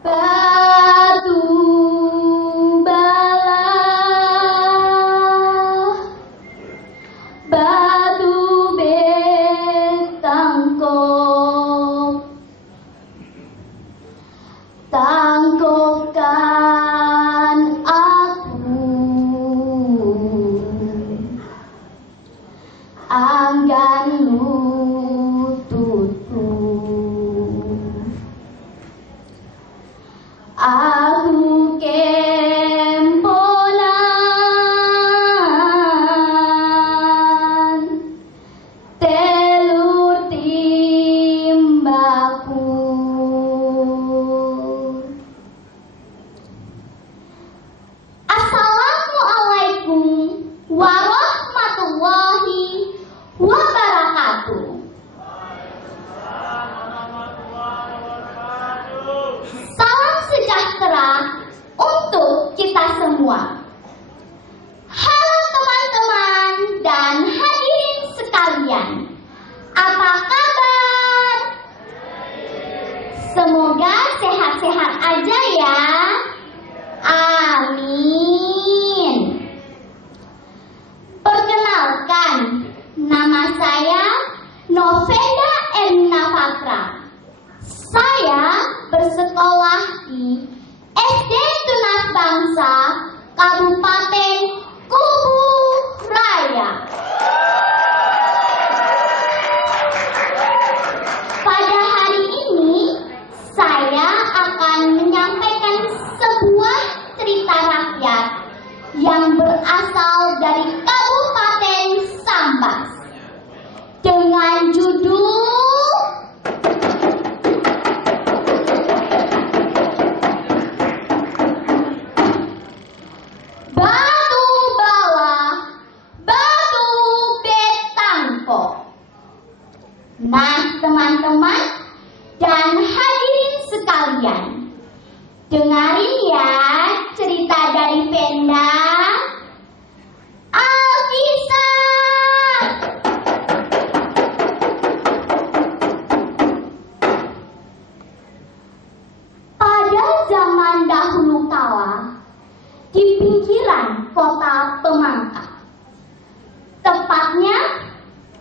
Batu bala, batu betangkop, tangkopkan aku, anggan lututku. Aku kemponan telur timbaku. Assalamualaikum warahmatullahi wabarakatuh. Salam sejahtera untuk kita semua. Halo teman-teman dan hadirin sekalian, apa kabar? Semoga sehat-sehat aja ya. Amin. Perkenalkan, nama saya Novenda Erina Fatra. Saya bersekolah di SD Tunas Bangsa Kabupaten Kubu Raya. Pada hari ini saya akan menyampaikan sebuah cerita rakyat yang berasal dari Kabupaten Sambas dengan judul Batu Bala, Batu Betangkop. Nah, teman-teman dan hadirin sekalian, dengarin ya cerita dari Venda Alkisa. Pada zaman dahulu kala, di pinggiran kota Pemangkat, tepatnya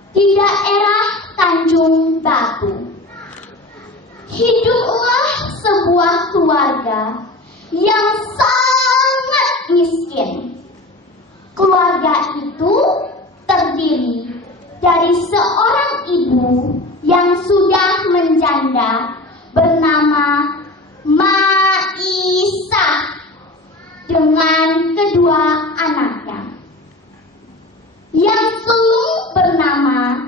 di daerah Tanjung Batu, hiduplah sebuah keluarga yang sangat miskin. Keluarga itu terdiri dari seorang ibu yang sudah menjanda bernama Maisah dengan kedua anaknya yang sulung bernama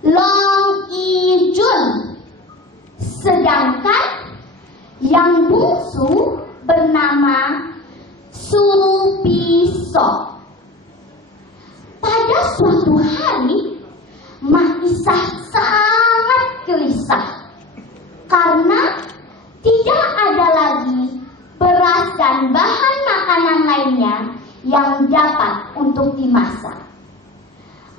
Long Ijun, sedangkan yang bungsu bernama Supiso. Pada suatu hari, Maisah sangat gelisah karena tidak ada lagi beras dan bahan makanan lainnya yang dapat untuk dimasak.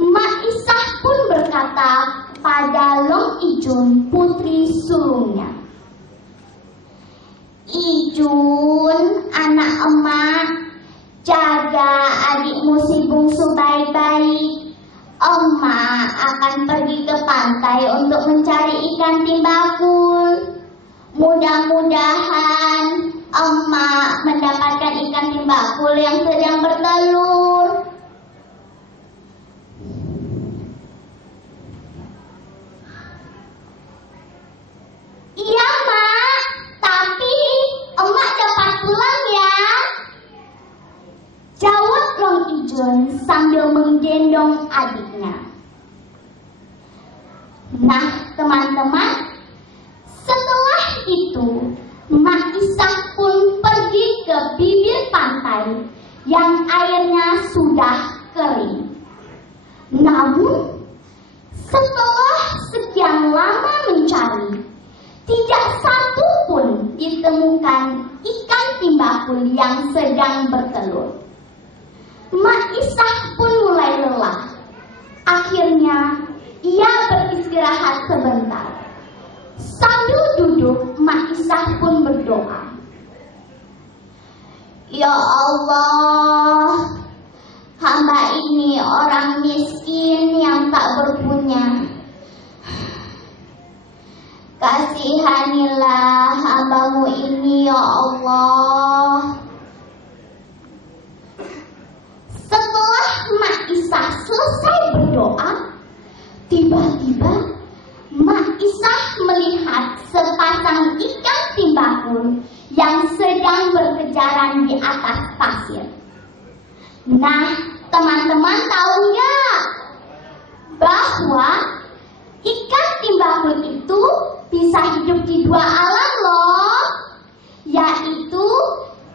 Maisah pun berkata pada Long Ijun, putri sulungnya, "Ijun, anak emak, jaga adikmu si bungsu baik-baik. Emak akan pergi ke pantai untuk mencari ikan timbakul. Mudah-mudahan emak mendapatkan ikan timbakul yang sedang bertelur." "Iya, Mak, tapi emak cepat pulang ya," jawab Long Ijun sambil menggendong adiknya. Nah, teman-teman, setelah itu Maisah pun pergi ke bibir pantai yang airnya sudah kering. Namun, setelah sekian lama mencari, tidak satu pun ditemukan ikan timbakul yang sedang bertelur. Maisah pun mulai lelah. Akhirnya, ia beristirahat sebentar. Sambil duduk, Maisah pun berdoa, Ya Allah, hamba ini orang miskin yang tak berpunya. Kasihanilah hambamu ini ya Allah. Setelah Mak Isah selesai berdoa, tiba-tiba Mak Isah melihat sepasang ikan timbakul yang sedang berkejaran di atas pasir. Nah, teman-teman tahu nggak bahwa ikan timbakul itu bisa hidup di dua alam loh, yaitu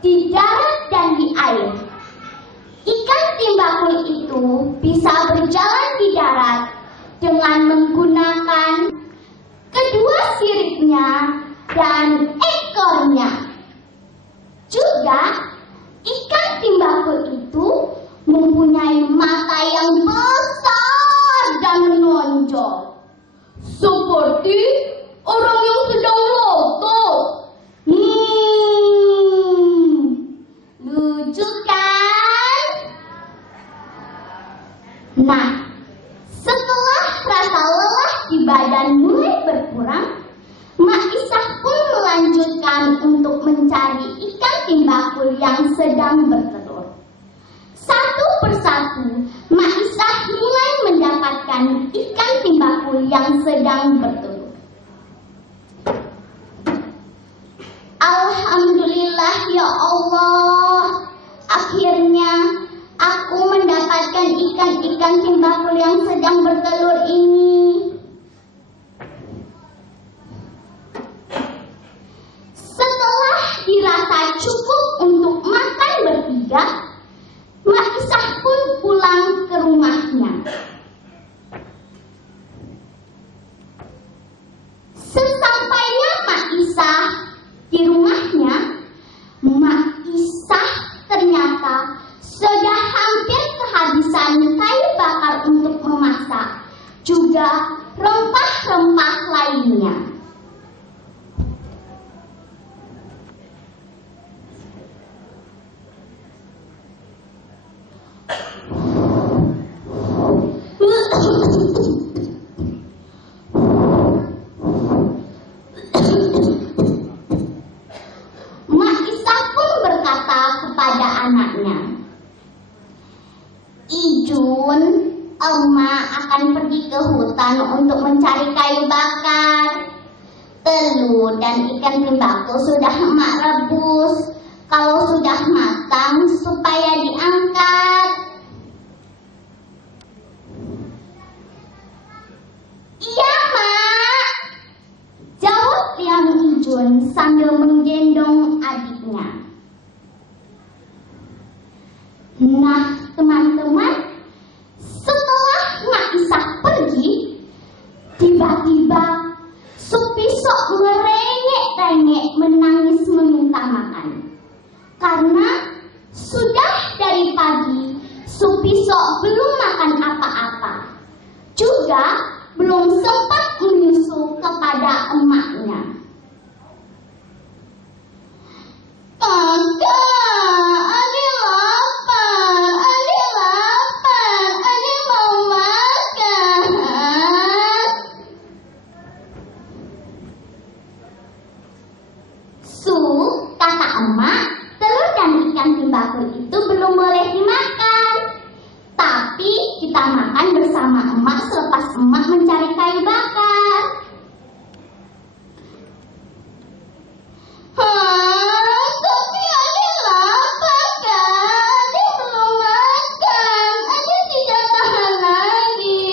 di darat dan di air. Ikan timbakul itu bisa berjalan di darat dengan menggunakan kedua siripnya dan ekornya. Juga ikan timbakul itu mempunyai mata yang besar dan menonjol, seperti orang yang sedang lotot. Lucu kan? Nah, setelah rasa lelah di badan mulai berkurang, Mak Isah pun melanjutkan untuk mencari ikan timbakul yang sedang bertelur. Satu persatu, Mak Isah mulai mendapatkan ikan timbakul yang sedang bertelur. Alhamdulillah ya Allah, akhirnya aku mendapatkan ikan-ikan timbakul yang sedang bertelur ini. Setelah dirasa cukup untuk makan bertiga, Mak Isah pun pulang ke rumahnya. Sesampainya Mak Isah di rumahnya, Mak Isah ternyata sudah hampir kehabisan kayu bakar untuk memasak, juga rempah-rempah lainnya. Mak Isah pun berkata kepada anaknya, "Ijun, emak akan pergi ke hutan untuk mencari kayu bakar. Telur dan ikan timbakul sudah emak rebus. Kalau sudah matang supaya diangkat." "Iya, Mak," jawab Yang Ijun sambil menggendong adiknya. Nah, teman-teman, setelah Mak Isah pergi, tiba-tiba Supisok merengek-rengek menangis meminta makan. Karena sudah dari pagi Supisok belum makan apa-apa, juga belum sempat menyusu kepada emaknya. "Kakak, adik lapar, adik mau makan." "Su," kata emak, "telur dan ikan timbakul itu belum boleh dimakan. Tapi kita makan bersama emak selepas emak mencari kayu bakar." "Tapi adik lapar kan? Adik belum makan. Adik tidak tahan lagi."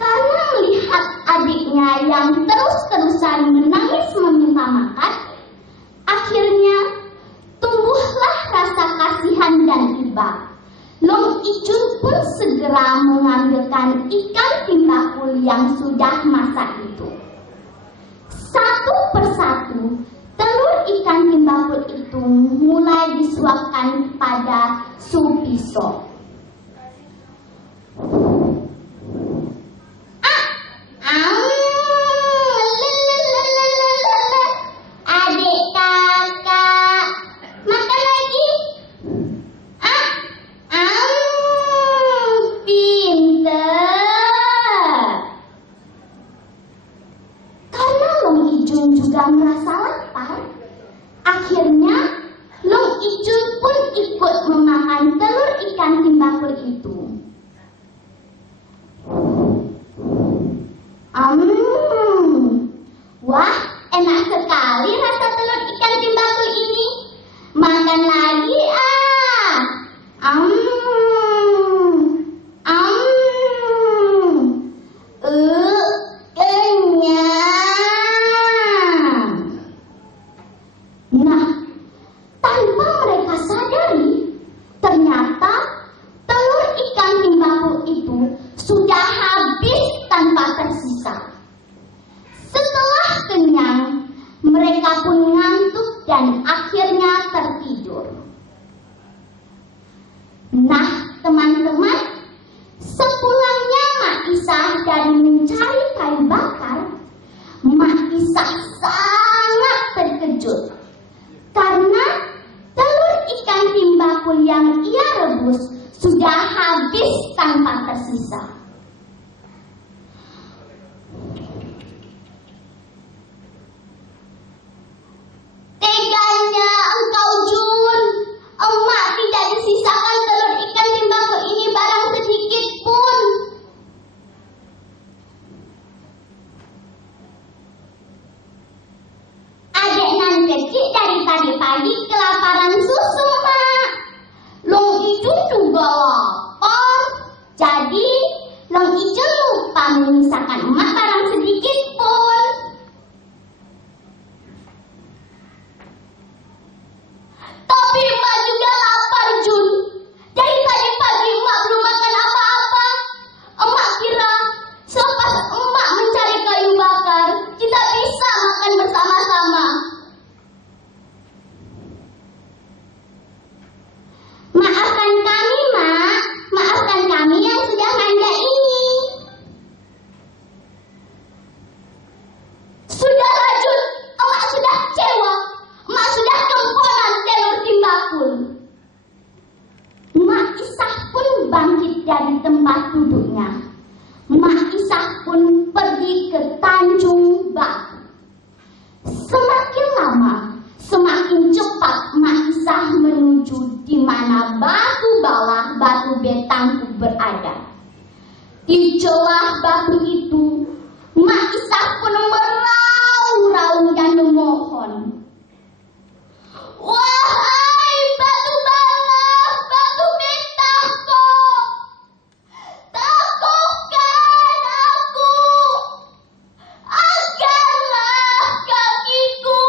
Karena melihat adiknya yang terus-terusan menangis meminta makan, akhirnya tumbuhlah rasa kasihan dan iba. Long Ijun pun segera mengambilkan ikan timbakul yang sudah masak itu. Satu persatu, telur ikan timbakul itu mulai disuapkan kepada Supisok. ikut memakan telur ikan timbakul itu. Wah, enak sekali rasa telur ikan timbakul ini. Makan lagi ah. Kenyang. Nah, tanpa mereka sadari, ternyata telur ikan timbakul itu sudah habis tanpa tersisa. Setelah kenyang, mereka pun ngantuk dan akhirnya tertidur. Nah, teman-teman, sepulangnya Mak Isah dari mencari kayu bakar, Mak Isah sangat terkejut karena telur ikan timbakul yang ia rebus sudah habis tanpa tersisa. Teganya engkau, Jun. Emak tidak disisakan telur ikan timbakul ini barang sedikit pun. Adek nan kecil dari pagi-pagi kelaparan susu, Mak. Long Ijun juga lapar. Jadi, Long Ijun lupa menyisakan emak barang sedikit pun. Tapi emak juga lapar, Jun. Dari pagi-pagi emak belum makan apa-apa. Emak kira selepas emak mencari kayu bakar, kita bisa makan bersama-sama. Maafkan kami, Mak. Maafkan kami yang sudah manja ini. Sudah lanjut, emak sudah kecewa. Emak sudah kemponan telur timbakul. Mak Isah pun bangkit dari tempat duduknya. Mak Isah pun pergi ke Tanjung Batu. Semakin lama, semakin cepat Mak Isah menuju di mana batu bawah batu betangku berada. Di celah batu itu, Mak Isah pun meraung-raung dan memohon. Wahai batu bawah, batu betangku, teguhkan aku, angkatlah kakiku.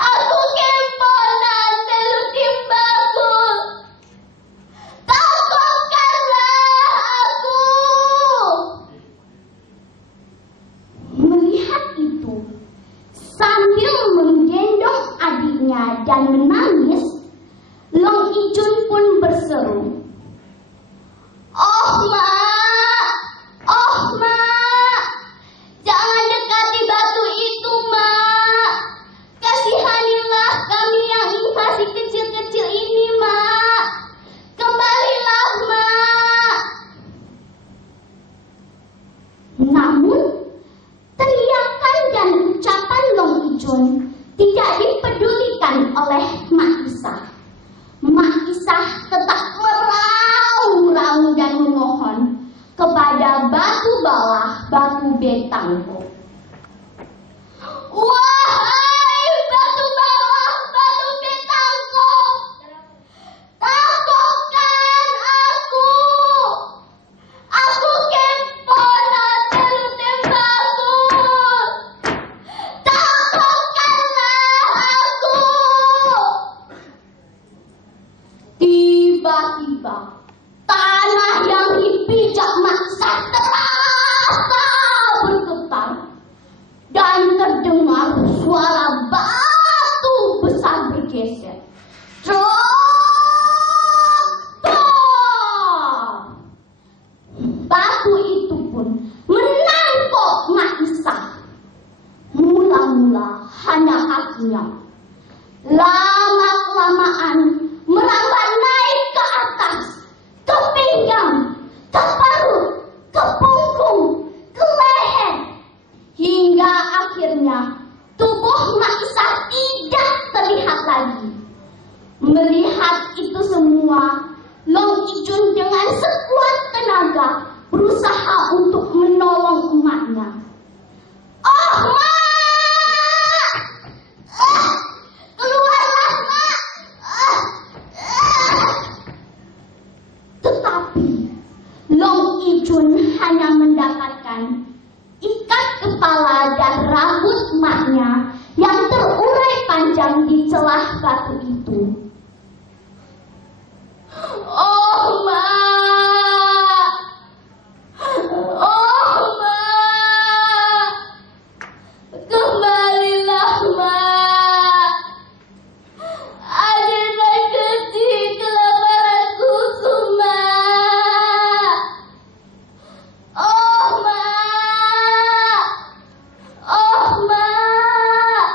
Aku kemponan telur timbakul, teguhkanlah aku. Melihat itu, sambil menggendong adiknya dan menangis, Long Ijun pun berseru, "Oh, Mak! Oh, Mak! Jangan dekati batu itu, Mak! Kasihanilah kami yang masih kecil-kecil ini, Mak! Kembalilah, Mak!" Namun, teriakan dan ucapan Long Ijun tidak dipedulikan oleh Mak Isah. Mak Isah tetap meraung-raung dan memohon kepada batu bawah batu betangku. Wahai batu bawah batu betangku, teguhkan aku. Aku kemponan telur timbakul, teguhkanlah aku. Tiba-tiba tanah yang dipijak Mak Isah terasa bergetar dan terdengar suara batu besar bergeser. Cetar! Batu itu pun menangkap Mak Isah. Mula-mula hanya kakinya. Lama-kelamaan merambat naik ke atas, ke pinggang, ke perut, ke punggung, ke leher, hingga akhirnya tubuh Mak Isah tidak terlihat lagi. Melihat itu semua, Long Ijun dengan sekuat tenaga berusaha untuk menolong emaknya. "Oh, Mak! Keluarlah, Mak! Tetapi Long Ijun hanya mendapatkan ikat kepala dan rambut emaknya yang terurai panjang di celah batu itu. "Oh, Mak! Oh, Mak! Kembalilah, Mak! Adina kecil kelaparan susu, Mak! Oh, Mak! Oh, Mak!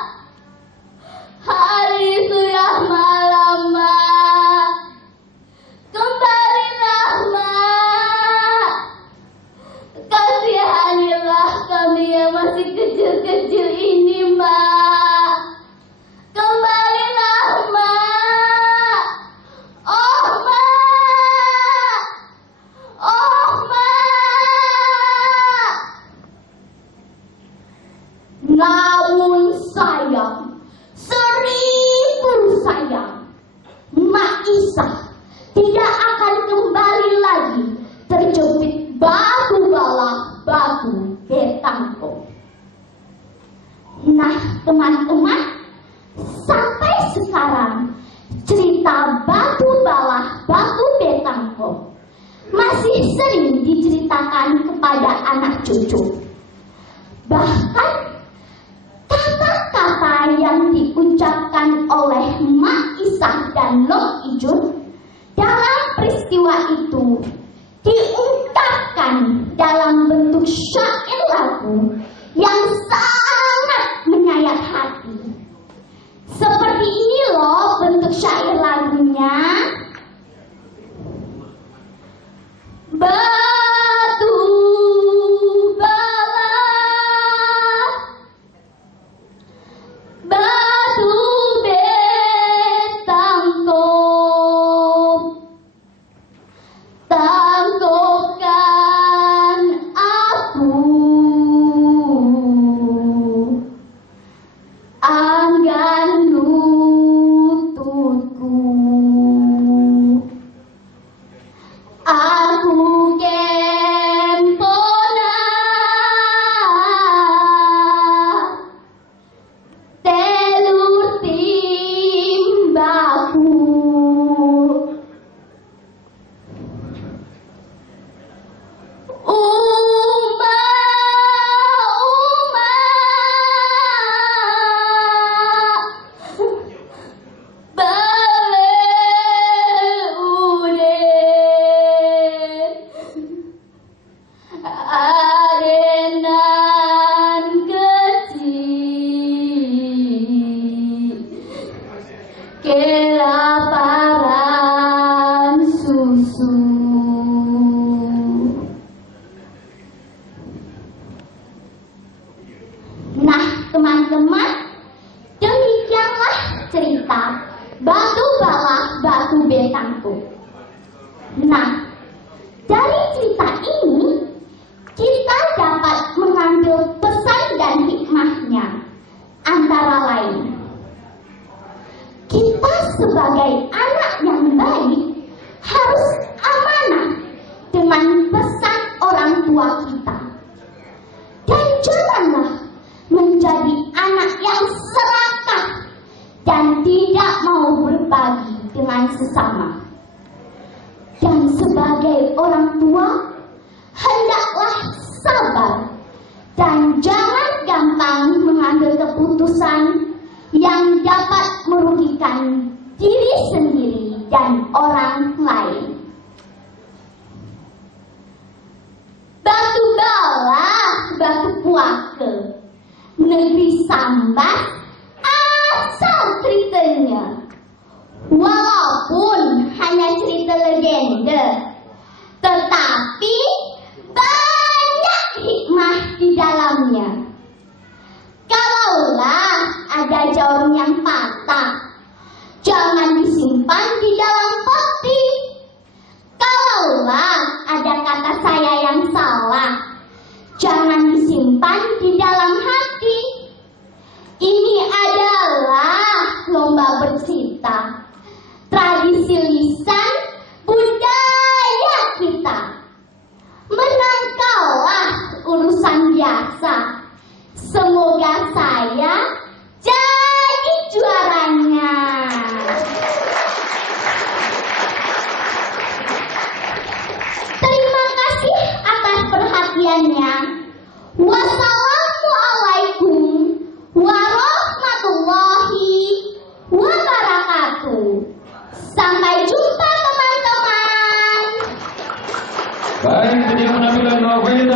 Hari sudah malam, Mak! Kembalilah, Mak! Kasihanilah kami yang masih kecil-kecil ini, Mak! Kembalilah, Mak! Oh, Mak! Oh, Mak!" Namun sayang, 1000 sayang, Mak Isah tidak akan kembali lagi terjepit batu bala batu betangko. Nah, teman-teman, sampai sekarang cerita batu bala batu betangko masih sering diceritakan kepada anak cucu. Bahkan kata-kata yang diucapkan oleh Mak Isah dan Long Ijun dalam peristiwa itu diungkapkan dalam bentuk syair lagu yang sangat menyayat hati. Seperti ini loh bentuk syair lagunya. Batu bala, batu betangko, tangkokan aku, anggan lututku. Aku kempona telur timbaku. Uma, bale ude adenan kecil kelaparan susu. Nah, teman-teman, demikianlah cerita batu bala batu betangko. Nah, dari cerita ini kita dapat mengambil pesan dan hikmahnya. Antara lain, kita sebagai anak yang baik harus amanah dengan pesan orang tua kita. Dan janganlah menjadi anak yang serakah dan tidak mau berbagi dengan sesama. Dan sebagai orang tua, hendaklah sabar dan jangan gampang mengambil keputusan yang dapat merugikan diri sendiri dan orang lain. Batu bala, batu puake, negeri sambat, asal ceritanya. Walaupun hanya cerita legenda, tetapi banyak hikmah di dalamnya. Kalaulah ada jarum yang patah, jangan disimpan bercerita tradisi lisan budaya kita. Menang kalah urusan biasa. Semoga saya jadi juaranya. Terima kasih atas perhatiannya. Wassalamualaikum warahmatullahi wabarakatuh. Sampai jumpa teman-teman. Baik, Puji Nabilah Novena